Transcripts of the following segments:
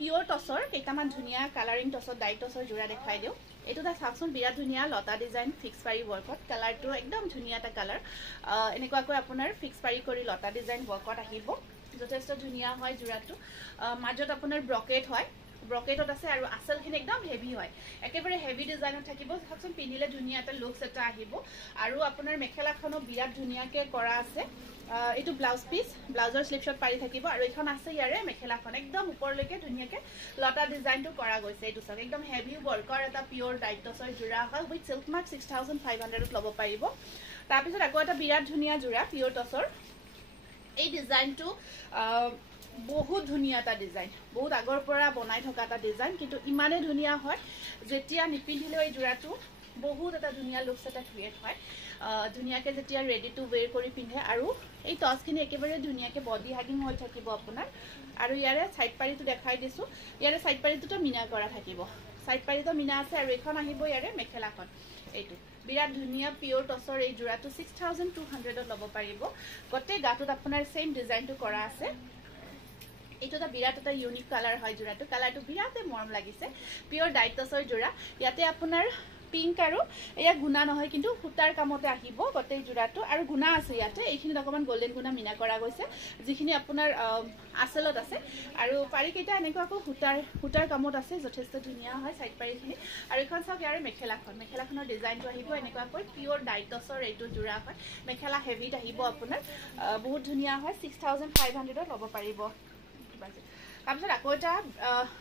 pure টসৰ কেইটামান ধুনীয়া colouring টসৰ ডাই টসৰ জোড়া দেখাই দিওঁ এইটো এটা চাওকচোন বিৰাট ধুনীয়া লতা ডিজাইন ফিক্স পাৰি ওয়াৰ্কত কালাৰটো একদম ধুনীয়া এটা কালাৰ এনেকুৱাকৈ আপোনাৰ ফিক্স পাৰি কৰি লতা ডিজাইন ওয়াৰ্কত আহিব যথেষ্ট ধুনীয়া হয় জোড়াটো মাজত আপোনাৰ ব্ৰকেট হয় ব্ৰকেটত আছে আৰু আসলখিনি একদম হেভি হয় একেবাৰে হেভি ডিজাইনত থাকিব চাওকচোন পিন্ধিলে ধুনীয়া এটা লুকস এটা আহিব আৰু আপোনাৰ মেখেলাখনো বিৰাট ধুনীয়াকৈ কৰা আছে এইটো ব্লাউজ পিস ব্লাউজৰ স্লিপ শট পাৰি থাকিব আৰু এখন আছে ইয়াৰে মেখেলাখন একদম ওপৰলৈকে ধুনীয়াকৈ লতা ডিজাইনটো কৰা গৈছে এইটো চাওক একদম হেভি ওয়াৰ্কৰ এটা পিওৰ ডাইটছৰ জোড়া হয় উইথ সিল্ক মাৰ্ক 6500 ত ল'ব পাৰিব তাৰ পিছত আকৌ এটা বিৰাট ধুনীয়া জোড়া পিওৰ টসৰ এই ডিজাইনটো বহুত ধুনীয়া এটা ডিজাইন বহুত আগৰ পৰা বনাই থকা এটা ডিজাইন কিন্তু ইমানে ধুনীয়া হয় যেতিয়া নিপিন্ধিলে এই জোড়াটো বহুত এটা ধুনীয়া লুকস এটা ক্ৰিয়েট হয় ধুনীয়াকৈ যেতিয়া ৰেডি টু ওয়েৰ কৰি পিন্ধে আৰু এই টসখিনি একেবাৰে ধুনীয়াকৈ বডি হাগিং হৈ থাকিব আপোনাৰ আৰু ইয়াৰে সাইড পাৰিটো দেখাই দিছো ইয়াৰে সাইড পাৰিটোটো মিনা কৰা থাকিব সাইড পাৰিটো মিনা আছে আৰু এখন আহিব ইয়াৰে মেখেলাখন এইটো বিৰাট ধুনীয়া পিওৰ টসৰ এই জোড়াটো 6200 ত ল'ব পাৰিব গতে গাটোত আপোনাৰ সেম ডিজাইনটো কৰা আছে এইটো এটা বিৰাট এটা ইউনিক কালাৰ হয় জোড়াটো কালাৰটো বিৰাটে মৰম লাগিছে পিওৰ ডাইটছৰ জোড়া ইয়াতে আপোনাৰ পিংক আৰু এয়া গুণা নহয় কিন্তু ফুটাৰ কামতে আহিব গটেই জোড়াটো আৰু গুণা আছে ইয়াতে এইখিনি অকমান গোল্ডেন গুণা মিনা কৰা গৈছে যিখিনি আপোনাৰ আসলত আছে আৰু পাৰি কেইটা এনেকুৱাকৈ ফুটাৰ কামত আছে যথেষ্ট ধুনীয়া হয় সাইড পাৰিখিনি আৰু এখন চাওক ইয়াৰ মেখেলাখনৰ ডিজাইনটো আহিব এনেকুৱাকৈ পিওৰ ডাইটছৰ এইটো জোড়া হয় মেখেলা হেভিত আহিব আপোনাৰ বহুত ধুনীয়া হয় 6500 ত ল'ব পাৰিব তাৰপিছত আকৌ এটা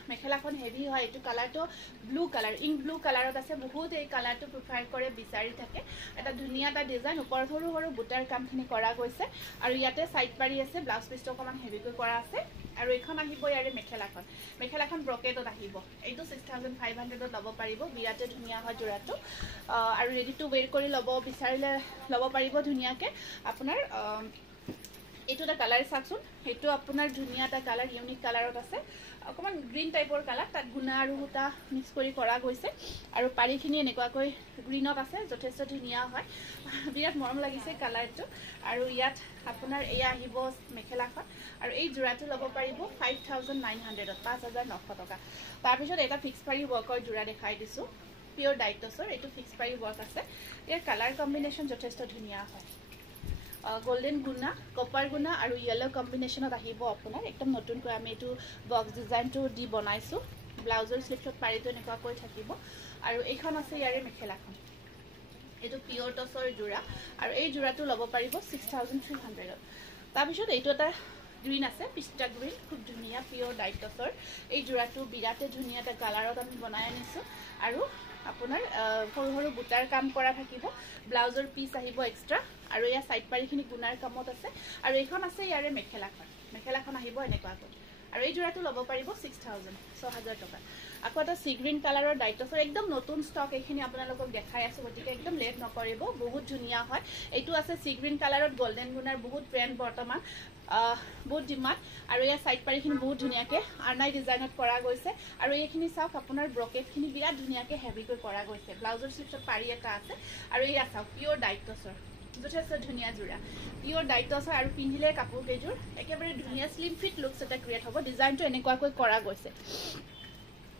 মেখেলাখন হেভি হয় এইটো কালাৰটো ব্লু কালাৰ ইংক ব্লু কালাৰত আছে বহুত এই কালাৰটো প্ৰিফাৰ কৰে বিচাৰি থাকে এটা ধুনীয়া এটা ডিজাইন ওপৰত সৰু সৰু বুটাৰ কামখিনি কৰা গৈছে আৰু ইয়াতে সাইড পাৰি আছে ব্লাউজ পিছটো অকমান হেভিকৈ কৰা আছে আৰু এখন আহিব ইয়াৰে মেখেলাখন ব্ৰকেটত আহিব এইটো 6500 ত ল'ব পাৰিব বিৰাটে ধুনীয়া হয় জোড়াটো আৰু ৰেডি টু ওয়েৰ কৰি ল'ব বিচাৰিলে ল'ব পাৰিব ধুনীয়াকৈ আপোনাৰ এইটো এটা কালাৰ চাওকচোন সেইটো আপোনাৰ ধুনীয়া এটা কালাৰ ইউনিক কালাৰত আছে অকমান গ্ৰীণ টাইপৰ কালাৰ তাত গুণা আৰু হুটা মিক্স কৰি কৰা গৈছে আৰু পাৰিখিনি এনেকুৱাকৈ গ্ৰীণত আছে যথেষ্ট ধুনীয়া হয় বিৰাট মৰম লাগিছে কালাৰটো আৰু ইয়াত আপোনাৰ এয়া আহিব মেখেলাখন আৰু এই জোড়াটো ল'ব পাৰিব 5900 ত 5900 টকা তাৰপিছত এটা ফিক্স পাৰি ওয়াৰ্কৰ জোড়া দেখাই দিছো পিওৰ ডাইটছৰ এইটো ফিক্স পাৰি ওয়াৰ্ক আছে ইয়াৰ কালাৰ কম্বিনেশ্যন যথেষ্ট ধুনীয়া হয় গোল্ডেন গুণা কপাৰ গুণা আৰু ইয়েলো কম্বিনেশ্যনত আহিব আপোনাৰ একদম নতুনকৈ আমি এইটো বক্স ডিজাইনটো দি বনাইছো ব্লাউজৰ স্লিপ শট পাৰিটো এনেকুৱাকৈ থাকিব আৰু এইখন আছে ইয়াৰে মেখেলাখন এইটো পিওৰ টসৰ জোড়া আৰু এই জোড়াটো ল'ব পাৰিব 6300 তাৰপিছত এইটো এটা গ্ৰীণ আছে পিষ্টা গ্ৰীণ খুব ধুনীয়া পিওৰ ডাইটছৰ এই জোড়াটো বিৰাটে ধুনীয়া এটা কালাৰত আমি বনাই আনিছো আৰু আপোনাৰ সৰু সৰু বুটাৰ কাম কৰা থাকিব ব্লাউজৰ পিস আহিব এক্সট্ৰা আৰু ইয়া সাইড পাৰিখিনি গুণাৰ কামত আছে আৰু এইখন আছে ইয়াৰে মেখেলাখন আহিব এনেকুৱাকৈ আৰু এই জোড়াটো ল'ব পাৰিব 6000 টকা আকৌ এটা সি গ্ৰীণ কালাৰৰ ডাইটছৰ একদম নতুন ষ্টক এইখিনি আপোনালোকক দেখাই আছো গতিকে একদম লেট নকৰিব বহুত ধুনীয়া হয় এইটো আছে সি গ্ৰীণ কালাৰত গোল্ডেন গুণাৰ বহুত ট্ৰেন্ড বৰ্তমান বহুত ডিমান্ড আৰু ইয়া সাইড পাৰিখিনি বহুত ধুনীয়াকৈ আৰ্নাই ডিজাইনত কৰা গৈছে আৰু এইখিনি চাওক আপোনাৰ ব্ৰকেটখিনি বিৰাট ধুনীয়াকৈ হেভিকৈ কৰা গৈছে ব্লাউজৰ স্লিপছত পাৰি এটা আছে আৰু এয়া চাওক পিওৰ ডাইটছৰ যথেষ্ট ধুনীয়া জোড়া পিওৰ ডাইটছৰ আৰু পিন্ধিলে কাপোৰ কেইযোৰ একেবাৰে ধুনীয়া স্লিম ফিট লুকস এটা ক্ৰিয়েট হ'ব ডিজাইনটো এনেকুৱাকৈ কৰা গৈছে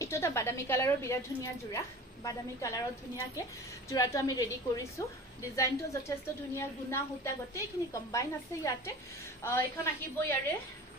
এইটো এটা বাদামী কালাৰৰ বিৰাট ধুনীয়া জোড়া বাদামী কালাৰত ধুনীয়াকৈ জোড়াটো আমি ৰেডি কৰিছো ডিজাইনটো যথেষ্ট ধুনীয়া গুণা হুটা গোটেইখিনি কম্বাইন আছে ইয়াতে এখন আহিব ইয়াৰে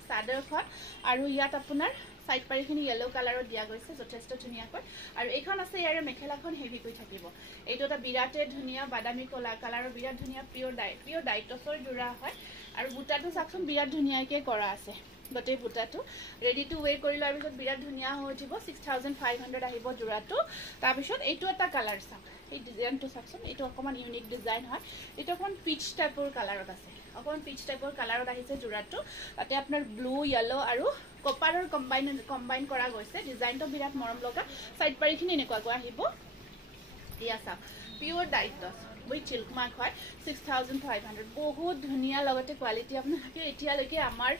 চাদৰখন আৰু ইয়াত আপোনাৰ সাইড পাৰিখিনি ইয়েলো কালাৰত দিয়া গৈছে যথেষ্ট ধুনীয়াকৈ আৰু এইখন আছে ইয়াৰে মেখেলাখন হেভিকৈ থাকিব এইটো এটা বিৰাটে ধুনীয়া বাদামী কলা কালাৰৰ বিৰাট ধুনীয়া পিওৰ ডাইটছৰ জোড়া হয় আৰু বুটাটো চাকচোন বিৰাট ধুনীয়াকৈ কৰা আছে গোটেই বুটাটো ৰেডি টু ওয়েৰ কৰি লোৱাৰ পিছত বিৰাট ধুনীয়া হৈ উঠিব 6500 আহিব জোড়াটো তাৰপিছত এইটো এটা কালাৰ চাওক এই ডিজাইনটো চাকচোন এইটো অকমান ইউনিক ডিজাইন হয় এইটো অকমান পিচ টাইপৰ কালাৰত আছে অকমান পিচ টাইপৰ কালাৰত আহিছে জোড়াটো তাতে আপোনাৰ ব্লু ইয়েলো আৰু কপাৰৰ কম্বাইন কৰা গৈছে ডিজাইনটো বিৰাট মৰম লগা সাইড পাৰিখিনি এনেকুৱাকৈ আহিব ইয়া চাওক pure tights with silk mark হয় 6500 বহুত ধুনীয়া লগতে কোৱালিটি আপোনালোকে এতিয়ালৈকে আমাৰ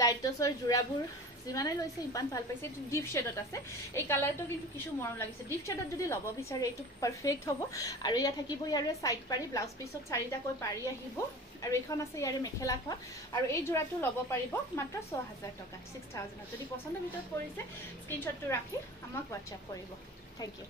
ডাইটছৰ জোড়াবোৰ যিমানে লৈছে ইমান ভাল পাইছে ডিপ শেডত আছে এই কালাৰটো কিন্তু কিছু মৰম লাগিছে ডিপ শেডত যদি ল'ব বিচাৰে এইটো পাৰফেক্ট হ'ব আৰু ইয়া থাকিব ইয়াৰে সাইড পাৰি ব্লাউজ পিছত চাৰিটাকৈ পাৰি আহিব আৰু এইখন আছে ইয়াৰে মেখেলাখন আৰু এই যোৰাটো ল'ব পাৰিব মাত্ৰ 6000 টকা 6000 যদি পছন্দৰ ভিতৰত পৰিছে স্ক্ৰীনশ্বটটো ৰাখি আমাক হোৱাটছআপ কৰিব থেংক ইউ